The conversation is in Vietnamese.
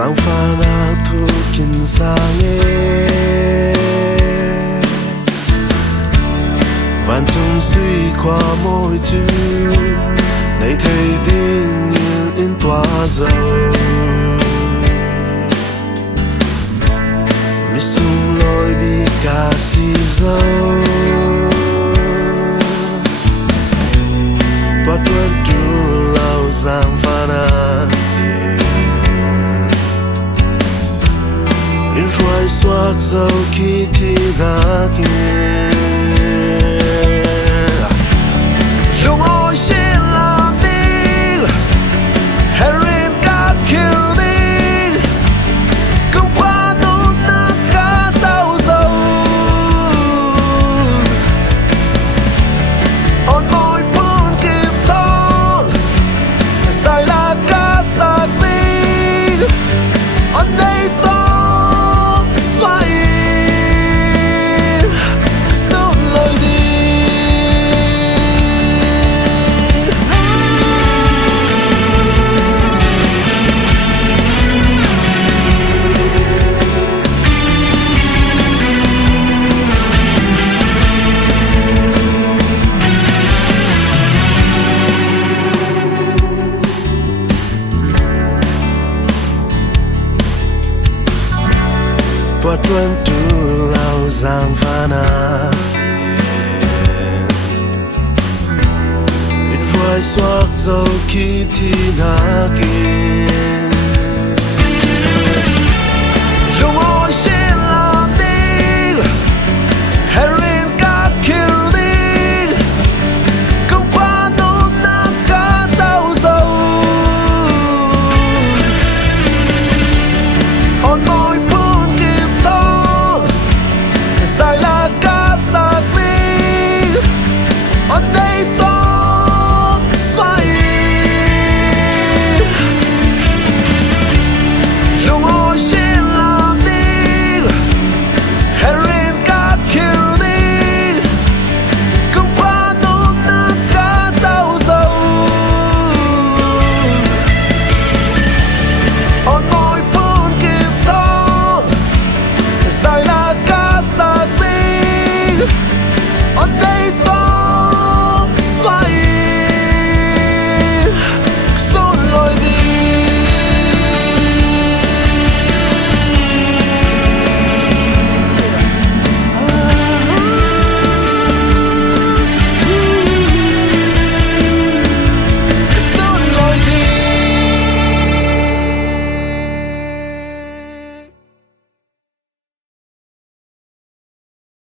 giang pha na thu kin sang e vạn trong suy qua môi chữ này thấy tiếng in tỏa dầu mi sung lối bi ca si dâu toa tuân tu lao giang pha na in ruồi xoạc dâu khi thi ngã kia lung ôi xin làm tiếng heroin các kiểu tiếng không qua nút nước cá sâu dầu ôn môi buồn kịp thôn sai là cá sạc tiếng ôn đây tốt xoay sống lời đi toa tuân tu lao giang pha na in ruồi xoạc dâu khi thi na kia lung ôi